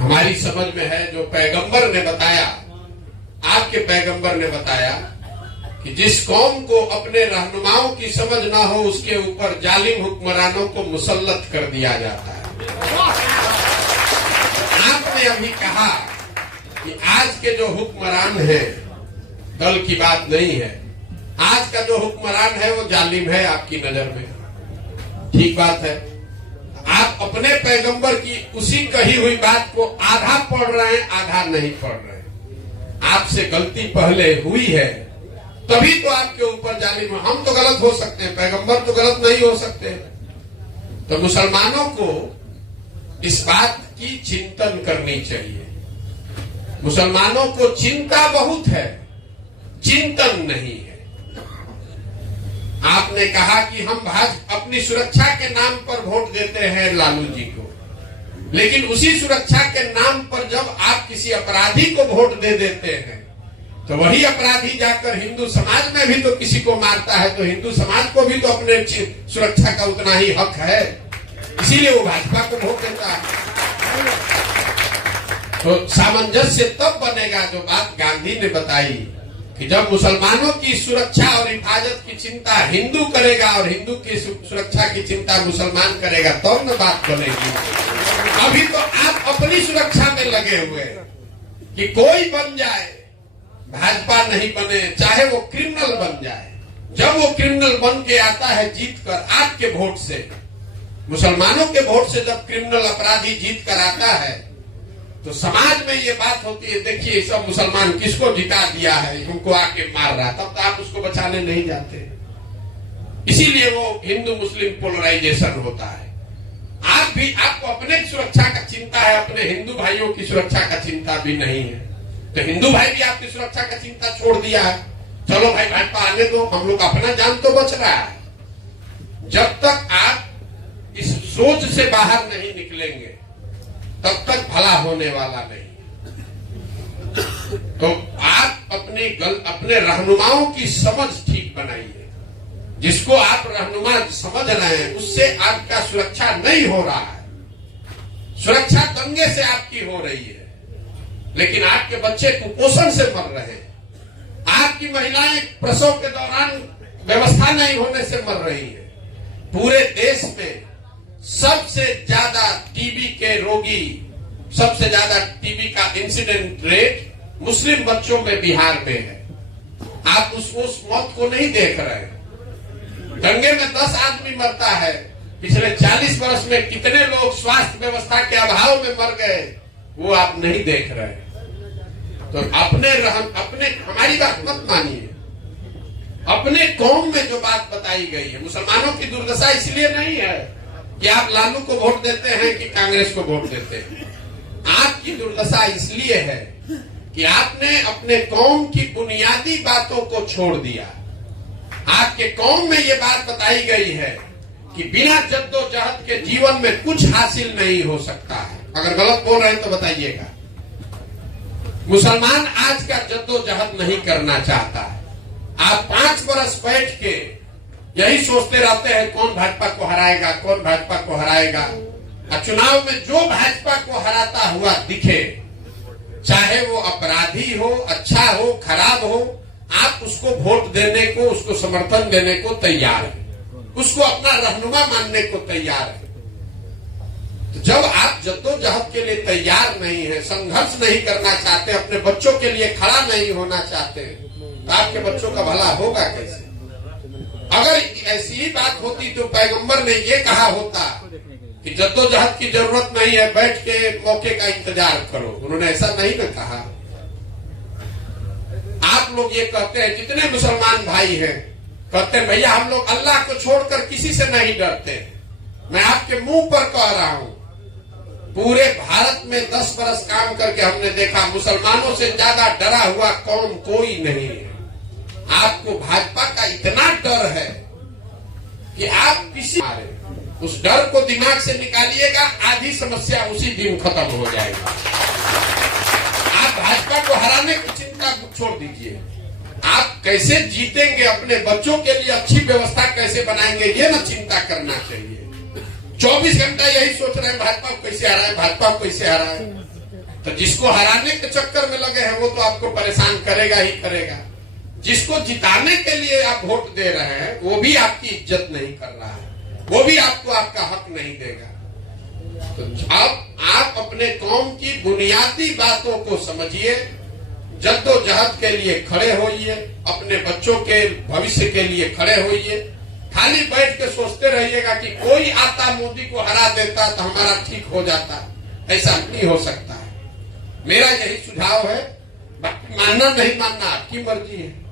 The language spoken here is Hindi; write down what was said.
हमारी समझ में है, जो पैगंबर ने बताया, आपके पैगंबर ने बताया कि जिस कौम को अपने रहनुमाओं की समझ ना हो उसके ऊपर जालिम हुक्मरानों को मुसल्लत कर दिया जाता है। आपने अभी कहा कि आज के जो हुक्मरान हैं, दल की बात नहीं है, आज का जो हुक्मरान है वो जालिम है आपकी नजर में। ठीक बात है, आप अपने पैगंबर की उसी कही हुई बात को आधा पढ़ रहे हैं, आधा नहीं पढ़ रहे हैं। आपसे गलती पहले हुई है तभी तो आपके ऊपर जालिम। हम तो गलत हो सकते हैं, पैगंबर तो गलत नहीं हो सकते। तो मुसलमानों को इस बात की चिंतन करनी चाहिए। मुसलमानों को चिंता बहुत है, चिंतन नहीं है। आपने कहा कि हम अपनी सुरक्षा के नाम पर वोट देते हैं लालू जी को, लेकिन उसी सुरक्षा के नाम पर जब आप किसी अपराधी को वोट दे देते हैं तो वही अपराधी जाकर हिंदू समाज में भी तो किसी को मारता है, तो हिंदू समाज को भी तो अपने सुरक्षा का उतना ही हक है, इसीलिए वो भाजपा को वोट देता है। तो सामंजस्य तब बनेगा जो बात गांधी ने बताई कि जब मुसलमानों की सुरक्षा और हिफाजत की चिंता हिंदू करेगा और हिंदू की सुरक्षा की चिंता मुसलमान करेगा, तब तो न बात बनेगी। अभी तो आप अपनी सुरक्षा में लगे हुए कि कोई बन जाए, भाजपा नहीं बने, चाहे वो क्रिमिनल बन जाए। जब वो क्रिमिनल बन के आता है जीत कर आपके वोट से, मुसलमानों के वोट से जब क्रिमिनल अपराधी जीत कर आता है तो समाज में ये बात होती है, देखिए सब मुसलमान किसको जिता दिया है, हमको आके मार रहा, तब तो आप उसको बचाने नहीं जाते। इसीलिए वो हिंदू मुस्लिम पोलराइजेशन होता है। आप भी, आपको अपने सुरक्षा का चिंता है, अपने हिंदू भाइयों की सुरक्षा का चिंता भी नहीं है। तो हिंदू भाई भी आपकी सुरक्षा का चिंता छोड़ दिया है, चलो भाई भाजपा आने दो, हम लोग अपना जान तो बच रहा है। जब तक आप इस सोच से बाहर नहीं निकलेंगे तब तक भला होने वाला नहीं। तो आप अपने रहनुमाओं की समझ ठीक बनाइए। जिसको आप रहनुमा समझ रहे हैं उससे आपका सुरक्षा नहीं हो रहा है, सुरक्षा दंगे से आपकी हो रही है, लेकिन आपके बच्चे कुपोषण से मर रहे हैं, आपकी महिलाएं प्रसव के दौरान व्यवस्था नहीं होने से मर रही है। पूरे देश में सबसे ज्यादा टीबी के रोगी, सबसे ज्यादा टीबी का इंसिडेंट रेट मुस्लिम बच्चों में बिहार में है। आप उस मौत को नहीं देख रहे हैं। दंगे में 10 आदमी मरता है, पिछले 40 वर्ष में कितने लोग स्वास्थ्य व्यवस्था के अभाव में मर गए वो आप नहीं देख रहे। तो अपने हमारी बात मत मानिए। अपने कौम में जो बात बताई गई है, मुसलमानों की दुर्दशा इसलिए नहीं है कि आप लालू को वोट देते हैं कि कांग्रेस को वोट देते हैं। आपकी दुर्दशा इसलिए है कि आपने अपने कौम की बुनियादी बातों को छोड़ दिया। आपके कौम में ये बात बताई गई है कि बिना जद्दोजहद के जीवन में कुछ हासिल नहीं हो सकता है। अगर गलत बोल रहे हैं तो बताइएगा। मुसलमान आज का जद्दोजहद नहीं करना चाहता है। आप 5 वर्ष बैठ के यही सोचते रहते हैं कौन भाजपा को हराएगा, कौन भाजपा को हराएगा। और चुनाव में जो भाजपा को हराता हुआ दिखे, चाहे वो अपराधी हो, अच्छा हो, खराब हो, आप उसको वोट देने को, उसको समर्थन देने को तैयार है, उसको अपना रहनुमा मानने को तैयार है। तो जब आप जद्दोजहद के लिए तैयार नहीं है, संघर्ष नहीं करना चाहते, अपने बच्चों के लिए खड़ा नहीं होना चाहते, तो आपके बच्चों का भला होगा कैसे? अगर ऐसी ही बात होती तो पैगंबर ने ये कहा होता कि जद्दोजहद की जरूरत नहीं है, बैठ के मौके का इंतजार करो। उन्होंने ऐसा नहीं ना कहा। आप लोग ये कहते हैं, जितने मुसलमान भाई हैं कहते हैं भैया हम लोग अल्लाह को छोड़कर किसी से नहीं डरते। मैं आपके मुंह पर कह रहा हूं, पूरे भारत में 10 बरस काम करके हमने देखा मुसलमानों से ज्यादा डरा हुआ कौम कोई नहीं है। आपको भाजपा का इतना डर है कि आप किसी उस डर को दिमाग से निकालिएगा, आधी समस्या उसी दिन खत्म हो जाएगी। आप भाजपा को हराने की चिंता छोड़ दीजिए, आप कैसे जीतेंगे, अपने बच्चों के लिए अच्छी व्यवस्था कैसे बनाएंगे, ये ना चिंता करना चाहिए। 24 घंटा यही सोच रहे हैं भाजपा को कैसे हराए, भाजपा को कैसे हराए। तो जिसको हराने के चक्कर में लगे हैं वो तो आपको परेशान करेगा ही करेगा। जिसको जिताने के लिए आप वोट दे रहे हैं वो भी आपकी इज्जत नहीं कर रहा है, वो भी आपको आपका हक नहीं देगा। तो अब आप अपने कौम की बुनियादी बातों को समझिए, जद्दोजहद के लिए खड़े होइए, अपने बच्चों के भविष्य के लिए खड़े होइए। खाली बैठ के सोचते रहिएगा कि कोई आता मोदी को हरा देता तो हमारा ठीक हो जाता, ऐसा नहीं हो सकता है। मेरा यही सुझाव है। मानना नहीं मानना आपकी मर्जी है।